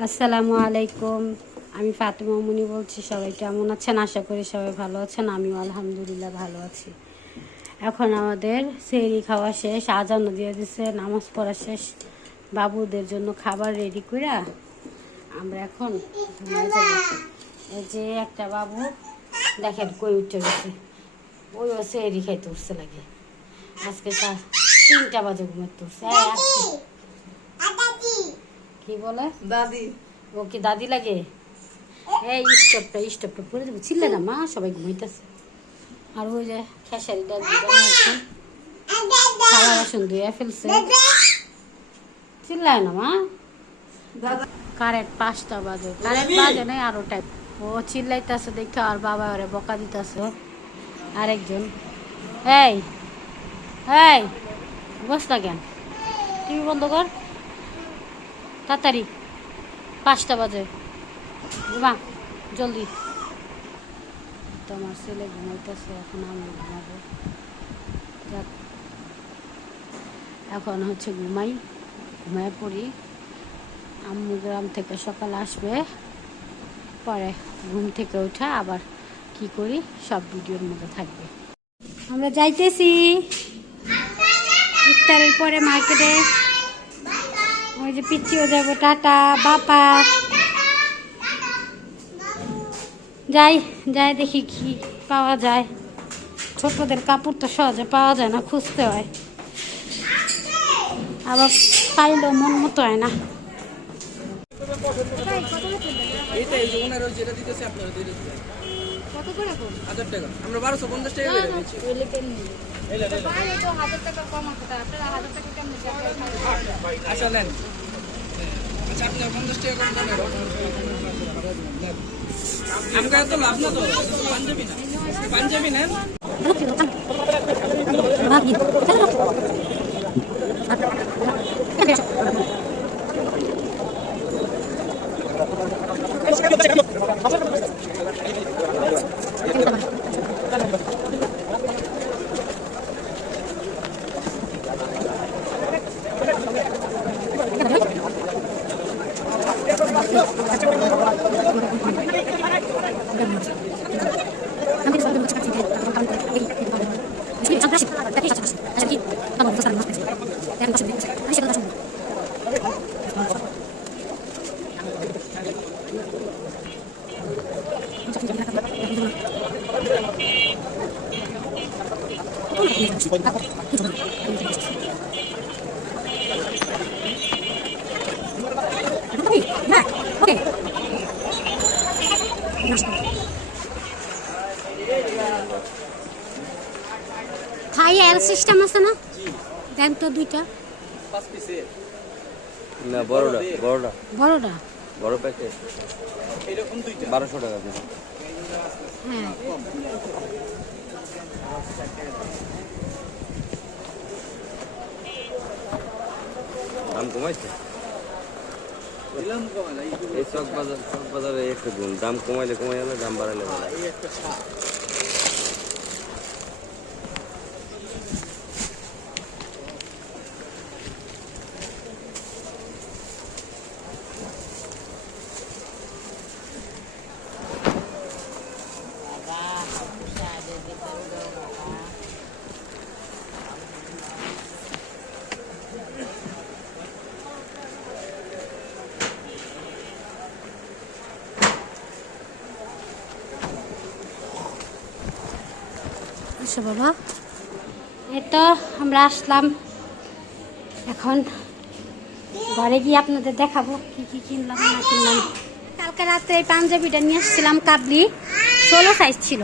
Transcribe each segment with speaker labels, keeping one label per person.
Speaker 1: আসসালামু আলাইকুম। আমি ফাতেমা মুনি বলছি, সবাই কেমন আছেন? আশা করি সবাই ভালো আছেন। আমিও আলহামদুলিল্লাহ ভালো আছি। এখন আমাদের সেহরি খাওয়া শেষ আজানও দিয়ে দিছে, নামাজ পড়া শেষ। বাবুদের জন্য খাবার রেডি করে আমরা এখন যে একটা বাবু, দেখেন কই উঠে গেছে। ওই ও সেহরি খাইতে উঠছে লাগে। আজকে তিনটা বাজে ঘুমাতে উঠছে কি বলে?
Speaker 2: দাদি।
Speaker 1: ও কি দাদি লাগে? এই স্টপটা স্টপটা করে দেবো। ছিল না মা সবাই ঘুমাইতেছে। আর ওই যে খেসারিটা থালা বাসন ধুয়ে ফেলছে। চিল্লায় না মা।
Speaker 2: দাদা।
Speaker 1: কারেন্ট পাঁচটা বাজে। কারেন্ট বাজে নাই আরও টাইম। ও চিল্লাইতেছে দেখে আর বাবা ওরে বকা দিতেছে। আরেকজন। এই এই বস না কেন? টিভি বন্ধ কর। তাড়াতাড়ি। পাঁচটা বাজে। ঘুমা, জলদি। তোমার ছেলে ঘুমাইতেছে, এখন আমি ঘুমাবো। যাক। এখন হচ্ছে ঘুমাই। ঘুমায় পড়ি। আম্মু গ্রাম থেকে সকাল আসবে। পরে ঘুম থেকে উঠা আবার কি করি, সব ভিডিওর মধ্যে থাকবে। আমরা যাইতেছি। ইফতারের পরে মার্কেটে। ওই যে পিছিয়ে যাব, টাটা, বাপা। যাই যাই দেখি কি পাওয়া যায়। ছোটদের কাপড় তো সহজে পাওয়া যায় না, খুঁজতে হয়। আবার পাইলেও মন মতো হয় না।
Speaker 3: যে ওনার যেটা দিতেছে আপনারা
Speaker 1: কত করে
Speaker 3: টাকা। আমরা বারোশো পঞ্চাশ টাকা করে দিচ্ছি আচ্ছা নেন। আচ্ছা আপনি পঞ্চাশ টাকা করে দেন নেন। আমকা এত লাভ না তো পাঞ্জাবি না। পাঞ্জাবি নেন।
Speaker 1: থাই এল সিস্টেম আছে না দেন তো দুইটা
Speaker 4: না বড়টা বড়টা
Speaker 1: বড়টা
Speaker 4: বড় প্যাকেট
Speaker 3: এরকম দুইটা
Speaker 4: টাকা দিন দাম কমাইছে
Speaker 3: এই
Speaker 4: চক বাজার চক বাজারে একটু দাম কমাইলে কমাই গেলে দাম বাড়াইলে বাড়ায়।
Speaker 1: আসো বাবা। এটা আমরা আসলাম। এখন ঘরে গিয়ে আপনাদের দেখাবো কি কি কিনলাম, না কিনলাম। কালকে রাতে এই পাঞ্জাবিটা নিয়ে আসছিলাম, কাবলি। ষোলো সাইজ ছিল।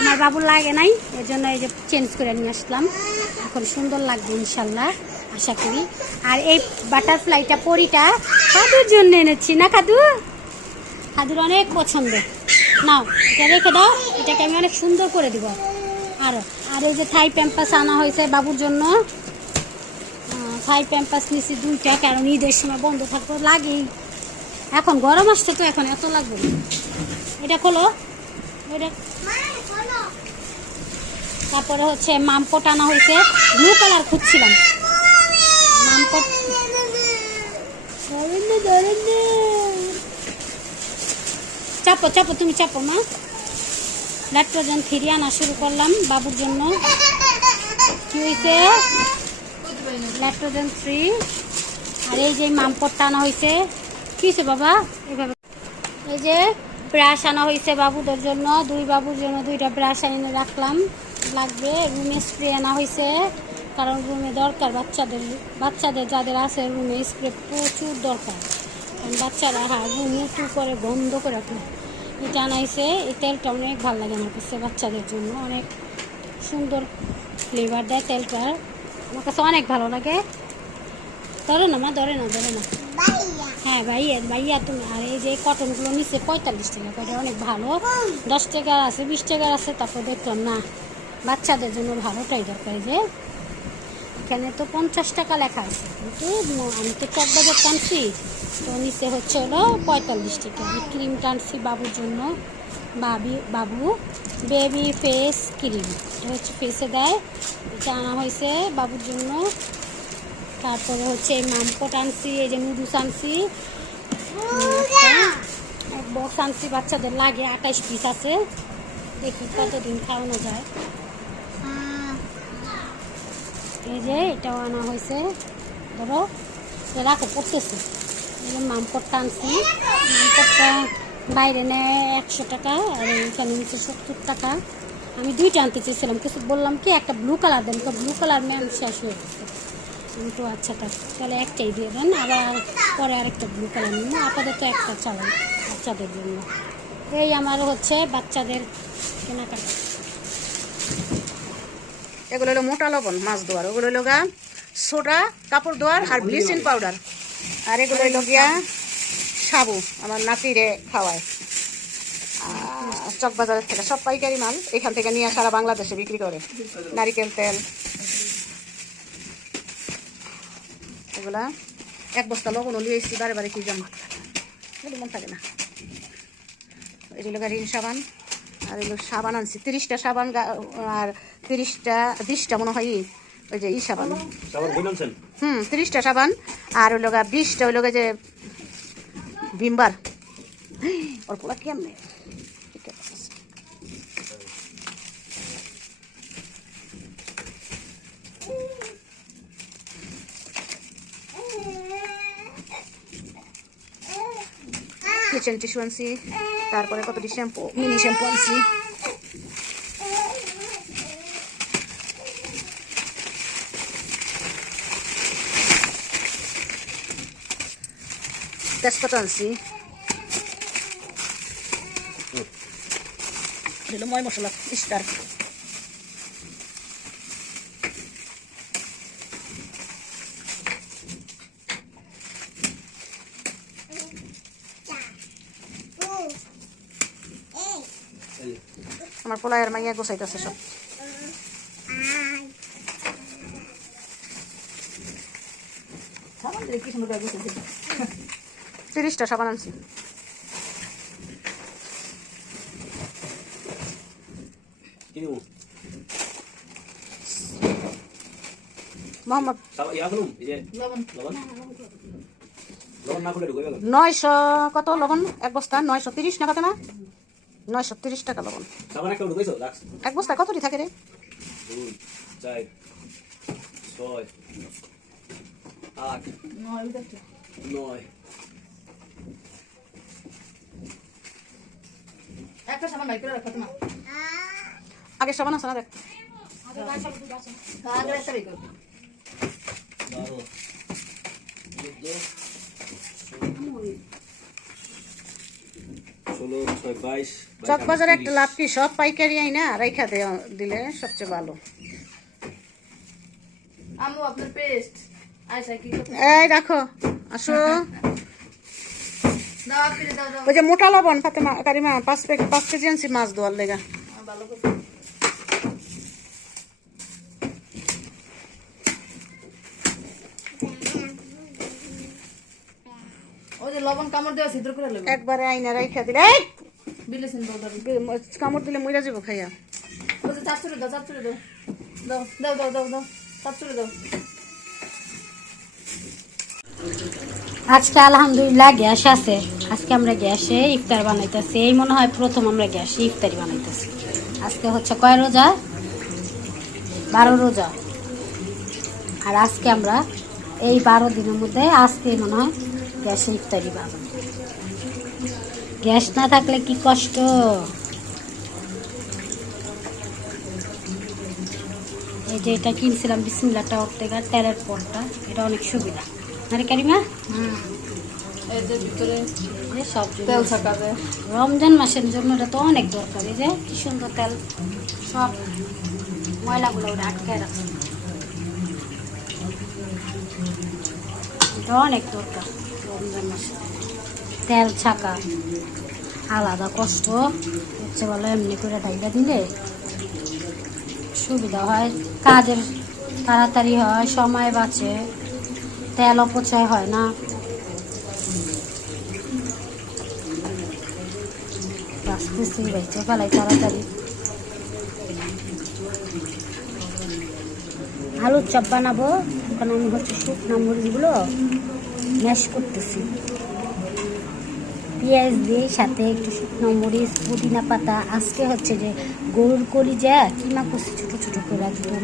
Speaker 1: আমার বাবুর লাগে নাই এর জন্য এই যে চেঞ্জ করে নিয়ে আসলাম। এখন সুন্দর লাগবে, ইনশাল্লাহ, আশা করি। আর এই বাটারফ্লাইটা পরিটা কাদুর জন্য এনেছি, না কাদু? কাদুর অনেক পছন্দ নাও, এটা রেখে দাও, এটাকে আমি অনেক সুন্দর করে দিব। আর আর এই যে থাই প্যাম্পাস আনা হয়েছে বাবুর জন্য। থাই প্যাম্পাস নিছি দুইটা, কারণ ঈদের সময় বন্ধ থাকতো লাগেই। এখন গরম আসছে তো, এখন এত লাগবে। এটা খোলো। এটা তারপরে হচ্ছে মামপট আনা হয়েছে। ব্লু কালার খুঁজছিলাম। মামপট। চাপো চাপো, তুমি চাপো, মা। ল্যাট্রোজেন থ্রি আনা শুরু করলাম বাবুর জন্য। কি হয়েছে ল্যাট্রোজেন থ্রি। আর এই যে মামপটটা আনা হয়েছে কি হয়েছে বাবা? এভাবে এই যে ব্রাশ আনা হয়েছে বাবুদের জন্য। দুই বাবুর জন্য দুইটা ব্রাশ এনে রাখলাম। লাগবে। রুমে স্প্রে আনা হয়েছে কারণ রুমে দরকার বাচ্চাদের বাচ্চাদের যাদের আছে রুমে স্প্রে প্রচুর দরকার। কারণ বাচ্চারা হ্যাঁ রুম উঁচু করে বন্ধ করে এটা আনা এই তেলটা অনেক ভালো লাগে আমার কাছে বাচ্চাদের জন্য। অনেক সুন্দর ফ্লেভার দেয় তেলটার আমার কাছে অনেক ভালো লাগে। ধরে না মা ধরে না ধরে না। হ্যাঁ ভাইয়া ভাইয়া তুমি আর এই যে কটনগুলো নিচে পঁয়তাল্লিশ টাকা করে অনেক ভালো। দশ টাকার আছে বিশ টাকার আছে তারপর দেখলাম না বাচ্চাদের জন্য ভালোটাই দরকার যে। এখানে তো পঞ্চাশ টাকা লেখা আছে। কিন্তু আমি তো চকবাজার টানছি তো নিচে হচ্ছে হলো পঁয়তাল্লিশ টাকা। আমি ক্রিম টানছি বাবুর জন্য। বাবি বাবু বেবি ফেস ক্রিম এটা হচ্ছে ফেসে দেয়। এটা আনা হয়েছে বাবুর জন্য। তারপরে হচ্ছে এই মামপট আনছি এই যে নুডলস আনছি। বক্স আনছি বাচ্চাদের লাগে আঠাশ পিস আছে। দেখি কতদিন খাওয়ানো যায়। এই যে এটাও আনা হয়েছে। ধরো রাখো পড়তেছে। মামপটটা আনছি। মামপটটা বাইরে নেয় একশো টাকা আর এখানে নিচে সত্তর টাকা। আমি দুইটা আনতে চেয়েছিলাম কিছু বললাম কি একটা ব্লু কালার দেন তো ব্লু কালার ম্যাম শেষ হয়ে গেছে। আমি তো আচ্ছা তা তাহলে একটাই দিয়ে দেন আবার পরে আরেকটা ব্লু কালার নিন আপাতত একটা চালান বাচ্চাদের জন্য। এই আমার হচ্ছে বাচ্চাদের কেনাকাটা।
Speaker 2: এগুলো হলো মোটা লবণ মাছ ধোয়ার ওগুলো হলো গা সোডা কাপড় ধোয়ার আর ব্লিচিং পাউডার। আর এগুলো হলো গিয়া সাবু, আমার নাতিরে খাওয়ায়। চকবাজারের থেকে সব পাইকারি মাল এখান থেকে নিয়ে সারা বাংলাদেশে বিক্রি করে। নারিকেল তেল। এগুলা এক বস্তা লবণ লিয়ে এসেছি বারে বারে কি জমা। মন থাকে না। এগুলো রিন সাবান। আর এগুলো সাবান আনছি, তিরিশটা সাবান আর তিরিশটা, বিশটা মনে হয় ওই যে ই সাবান। হুম তিরিশটা সাবান। আর ওই লোক বিশটা ওই লোক যে ভিমবার ওর পোলা কেমনে? কিচেন টিস্যু আনছি। তারপরে কতটি শ্যাম্পু মিনি শ্যাম্পু আনছি। তেজপাতা আনছি। হলো ময় মশলা স্টার আমার পোলায়ের মাইয়া গোছাইতেছে সব তিরিশটা সাবান আনছি। মোহাম্মদ নয়শো কত লবণ? এক বস্তা। নয়শো তিরিশ না কত না? নয়শো তিরিশ টাকা লবণ। এক বস্তা কতটি থাকে রে?
Speaker 4: ছয় আট নয়।
Speaker 5: একটা সামান করে রাখো তোমার।
Speaker 2: আগে সাবান আছে না দেখ।
Speaker 5: আগে একটা করো।
Speaker 4: বারো।
Speaker 2: চকবাজারে লাভ কি? সব পাইকারি আই না রাইখা দে দিলে সবচেয়ে ভালো।
Speaker 5: আম্মু আপনার পেস্ট আচ্ছা কি
Speaker 2: এই রাখো আসো
Speaker 5: দাও আপনি দাও দাও
Speaker 2: ওই যে মোটা লবণ ফাতেমা কারিমা পাঁচ প্যাকেট পাঁচ কেজি আনছি মাছ ধোয়ার লেগা।
Speaker 5: কামড় দেওয়া ছিদ্র করে লাগবে
Speaker 2: একবারে আইনা রাইখা দিলে কামড় মইরা যাব খাইয়া।
Speaker 5: ওই যে চাপচুরে দাও চাপচুরে দাও। দাও দাও দাও দাও দাও চাপচুরে দাও।
Speaker 1: আজকে আলহামদুলিল্লাহ গ্যাস আছে। আজকে আমরা গ্যাসে ইফতার বানাইতেছি। এই মনে হয় প্রথম আমরা গ্যাসে ইফতারি বানাইতেছি। আজকে হচ্ছে কয় রোজা? বারো রোজা। আর আজকে আমরা এই বারো দিনের মধ্যে আজকে মনে হয় গ্যাসে ইফতারি বানাবো। গ্যাস না থাকলে কি কষ্ট? এই যে এটা কিনছিলাম বিসমিল্লা টাওয়ার থেকে, তেলের পরটা। এটা অনেক সুবিধা। আরে কারিমা?
Speaker 5: যে ভিতরে
Speaker 1: সব
Speaker 5: তেল থাকাবে
Speaker 1: রমজান মাসের জন্য এটা তো অনেক দরকার যে কি সুন্দর তেল। সব ময়লাগুলো ওটা আটকায় রাখছে এটা অনেক দরকার রমজান মাসে। তেল ছাকা আলাদা কষ্ট। হচ্ছে বলে এমনি করে ঢাইলা দিলে সুবিধা হয়। কাজের তাড়াতাড়ি হয় সময় বাঁচে। তেল অপচয় হয় না। বাঁচতেছি বাইচে ফেলাই তাড়াতাড়ি আলুর চপ বানাবো। এখন আমি হচ্ছে শুকনো মরিচগুলো ম্যাশ করতেছি। পেঁয়াজ দিয়ে সাথে একটু শুকনো মরিচ পুদিনা পাতা। আজকে হচ্ছে যে গরুর কলিজা, কিমা করছি ছোটো ছোটো করে একদম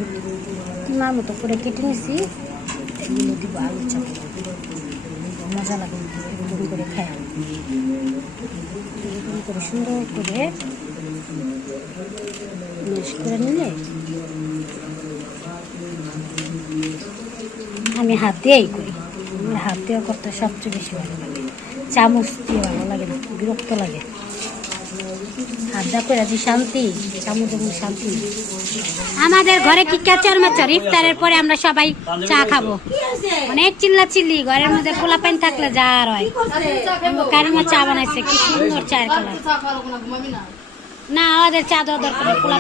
Speaker 1: কিমার মতো করে কেটে নিছি। এগুলো দিব আলুর চপ। মজা লাগে। করে খায়। এরকম করে সুন্দর করে ম্যাশ করে নিলে, আমি হাতেই করি। আমার দিয়ে করতে সবচেয়ে বেশি ভালো লাগে। চামচ দিয়ে ভালো লাগে না বিরক্ত লাগে। হাত করে যে শান্তি। চামচ শান্তি আমাদের ঘরে কি কেচর মেচর? ইফতারের পরে আমরা সবাই চা খাব। অনেক চিল্লা চিল্লি ঘরের মধ্যে পোলা পাইন থাকলে যা আর হয়। কারিমা চা বানাইছে? কি সুন্দর চায়ের কালার।
Speaker 5: না
Speaker 1: ওদের চা দেওয়া দরকার পোলা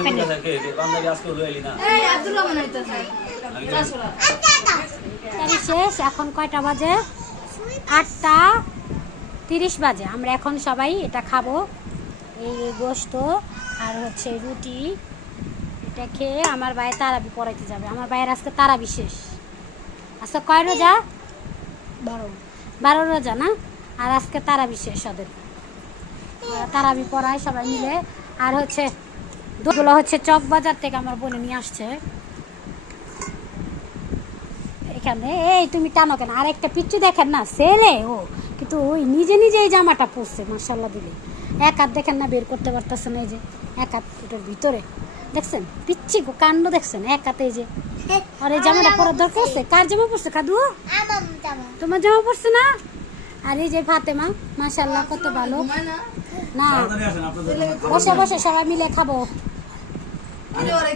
Speaker 1: শেষ এখন কয়টা বাজে? আটটা তিরিশ বাজে। আমরা এখন সবাই এটা খাব। এই গোস্ত আর হচ্ছে রুটি এটা খেয়ে আমার ভাই তারাবি পড়াইতে যাবে। আমার ভাইয়ের আজকে তারা বিশেষ আজকে কয় রোজা? বারো। বারো রোজা না? আর আজকে তারা বিশেষ ওদের। তারাবি পড়ায় সবাই মিলে। আর হচ্ছে দুগুলো হচ্ছে চক বাজার থেকে আমার বোনে নিয়ে আসছে। এখানে এই তুমি টানো কেন? আর একটা পিচ্ছু দেখেন না? ছেলে ও। কিন্তু ওই নিজে নিজে এই জামাটা পরছে মার্শাল্লাহ দিলে। এক হাত দেখেন না বের করতে পারতেছে না এই যে এক হাত ওটার ভিতরে দেখছেন পিচ্ছি গো কাণ্ড দেখছেন এক হাতে এই যে আর এই জামাটা পরার দরকার আছে কার জামা পরছে কাদু তোমার জামা পরছে না আর এই যে ফাতেমা মার্শাল্লাহ কত ভালো
Speaker 5: না
Speaker 1: না
Speaker 4: তাড়াতাড়ি আসেন আপনাদের
Speaker 1: বসে বসে সবাই মিলে খাব
Speaker 5: আরে ওরে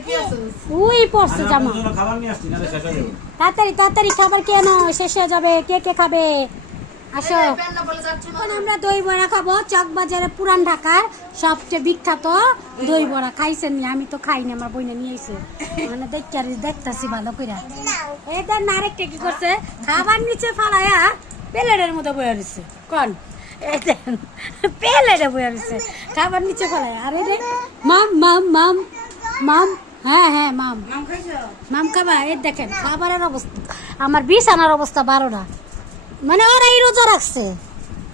Speaker 1: ওই পরছে জামা
Speaker 4: হয়ে
Speaker 1: তাড়াতাড়ি তাড়াতাড়ি খাবার কেন শেষ হয়ে যাবে কে কে খাবে আসো।
Speaker 5: না না
Speaker 1: এখন আমরা দই বড়া খাব। চকবাজারে পুরান ঢাকার সবচেয়ে বিখ্যাত দই বড়া। খাইছেন নি? আমি তো খাইনি আমার বইনে নিয়ে এসে মানে দেখতে দেখতেছি ভালো করে এদের নারেকটা কি করছে? খাবার নিচে ফালায়া প্লেটের মধ্যে বয়ে রয়েছে কন? প্লেটে বয়ে রয়েছে খাবার নিচে ফালায়া আর এদের মাম মাম মাম মাম। হ্যাঁ হ্যাঁ মাম। মাম খাবা? এই দেখেন খাবারের অবস্থা। আমার বিছানার অবস্থা বারোটা মানে ওরা এই রোজা রাখছে।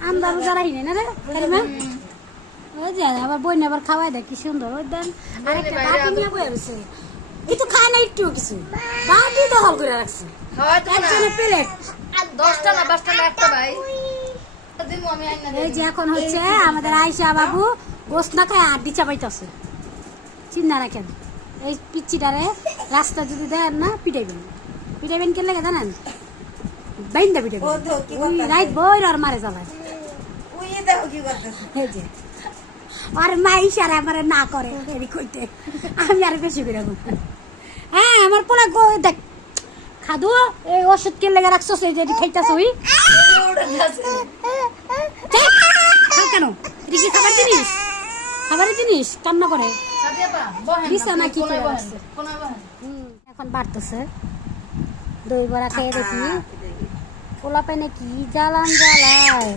Speaker 1: আমরা রোজা রাখি না রে কারিমা? ওই যে আবার বই আবার খাওয়াই দেয় কি সুন্দর। ওই দেন আরেকটা বাটি নিয়ে বয়ে রয়েছে কিন্তু খায় না একটু কিছু। বাটি দখল করে রাখছে। একজনের প্লেট
Speaker 5: দশটা না পাঁচটা না একটা ভাই।
Speaker 1: এই যে এখন হচ্ছে আমাদের আয়সা বাবু গোস না খায় আড্ডি চাপাইতেছে। চিন্তা রাখেন। এই পিচ্ছিটারে রাস্তা যদি দেন না পিটাইবেন। পিটাইবেন কে লেগে জানেন? বাইন্দা পিটাইবেন ওই রাইত বই আর মারে জ্বালায় আর মা ইশারা আমার না করে এরি কইতে। আমি আর বেশি করে। হ্যাঁ আমার পোলা গো দেখ খাদু এই ওষুধ কে লেগে রাখছস এই যে খাইতাছ ওই কেন? এটা কি খাবার জিনিস? খাবারের জিনিস? কান্না করে। বিছানা কি করে রাখছে? এখন বাড়তেছে। দই বড়া খেয়ে দেখি। পোলা পেনে কি জ্বালান জ্বালায়?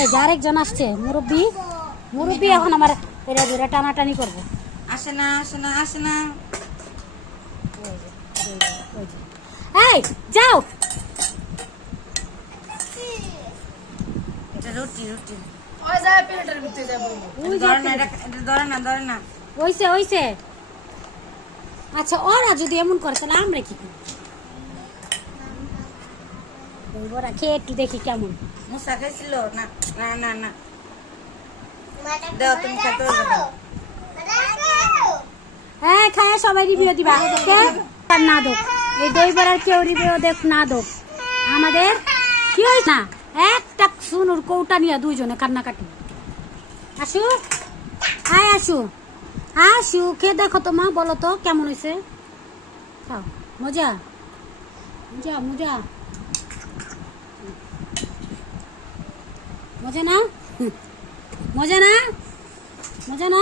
Speaker 1: এই যে আরেকজন আসছে মুরব্বী। মুরব্বী এখন আমার এরা ধরে টানাটানি করবে।
Speaker 5: আসে না আসে না আসে না।
Speaker 1: এই যাও।
Speaker 5: রুটি রুটি।
Speaker 6: ওই যায় প্লেটের ভিতরে যায় বলব।
Speaker 1: ওই যে
Speaker 5: ধরে না এটা এটা ধরে না ধরে না।
Speaker 1: ওইসে ওইসে আচ্ছা ওরা যদি এমন করে তাহলে আমরা কি করি বড়া খেয়ে একটু দেখি কেমন।
Speaker 5: মুসা খাইছিল? না না না না। দাও তুমি খেতে
Speaker 1: হ্যাঁ খায় সবাই রিভিউ দিবা। ওকে আর না দোক এই দই বড়ার কেউ রিভিউ দেখ না দোক আমাদের কি হয়েছে না? একটা শুনুর কৌটা নিয়ে দুইজনে কান্নাকাটি। আসু? আয় আসু। আসু খেয়ে দেখো তো মা বলো তো কেমন হয়েছে? খাও। মজা? মজা মজা। মজা না? মজা না? মজা না?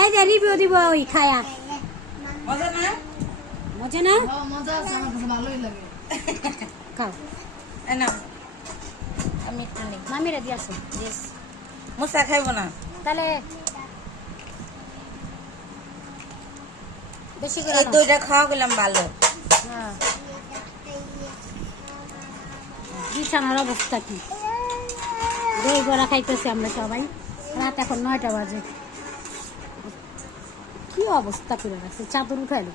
Speaker 1: এই যে রিভিউ দিব ওই খায়া।
Speaker 5: মজা না?
Speaker 1: মজা না?
Speaker 6: মজা আছে আমার কাছে ভালোই লাগে।
Speaker 1: খাও।
Speaker 5: নাও। আমি একটু নিই
Speaker 1: মামিরা দিয়ে আসো।
Speaker 5: দিস মুসা খাইব না?
Speaker 1: তাহলে বেশি করে
Speaker 5: এই। দইটা খাওয়া গেলাম ভালো।
Speaker 1: হ্যাঁ। বিছানার অবস্থা কি? দই বড়া খাইতেছি আমরা সবাই। রাত এখন নয়টা বাজে। কি অবস্থা করে রাখছে? চাদর উঠাইলো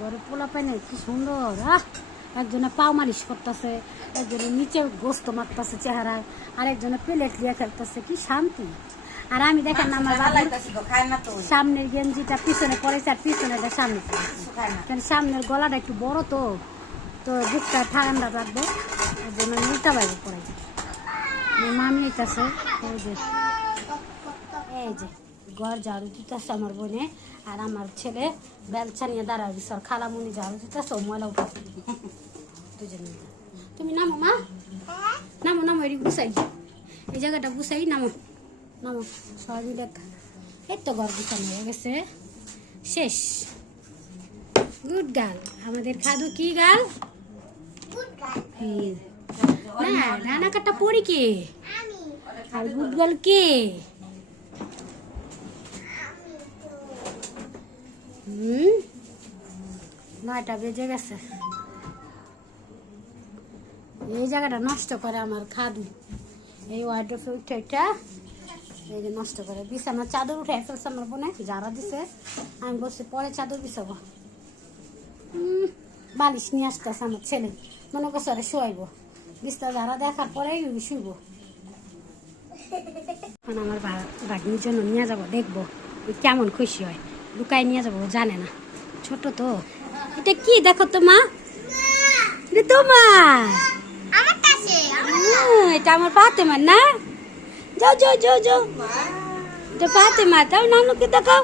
Speaker 1: ঘরে পোলা পাইনে কি সুন্দর। আহ! একজনে পাও মালিশ করতেছে একজনে নিচে গোস্ত মারতেছে চেহারায় আর একজনে প্লেট দিয়ে খেলতেছে কি শান্তি। আর আমি দেখেন না আমার
Speaker 5: না।
Speaker 1: সামনের গেঞ্জিটা পিছনে পড়েছে আর পিছনেটা সামনে
Speaker 5: না।
Speaker 1: সামনের গলাটা একটু বড় তো। তো বুকটা ঠান্ডা রাখব ওই জন্য আমি উল্টা বাইরে পড়াই মামি এইটাছে এই যে এই যে, ঘর ঝাড়ু দিতেছে আমার বোনে, আর আমার ছেলে বেলচা নিয়ে দাঁড়ায় সর খালামুনি ঝাড়ু দিতেছে, ও ময়লা উঠাচ্ছে। দুজনে তুমি নামো, মা। নামো নামো এটি গুছাই। এই জায়গাটা গুছাই, নামো নামো, সবাই মিলে এই তো ঘর গুছানো হয়ে গেছে। শেষ। Good girl. আমাদের খাদু কি গাল হুম। না রানা কাটা পড়ি কে? আর গুড গার্ল কে? হুম? নয়টা বেজে গেছে। এই জায়গাটা নষ্ট করে আমার খাদু। এই ওয়ার্ডে উঠে এটা এই যে নষ্ট করে। বিছানা চাদর উঠে ফেলছে আমার বোনে যারা দিছে আমি বলছি পরে চাদর বিছাবো। হুম, বালিশ নিয়ে আসতেছে আমার ছেলে। মনে করছে ওরা শোয়াইব। বিছনা যারা দেখার পরেই শুইব। এখন আমার ভাগ্নির জন্য নিয়ে যাব দেখব কেমন খুশি হয়। লুকাই নিয়ে যাব জানে না। ছোট তো। এটা কি দেখো তো মা? এটা তোমার। এটা আমার ফাতেমার না? যাও যাও যাও যাও। এটা ফাতেমা তাও নানুকে দেখাও।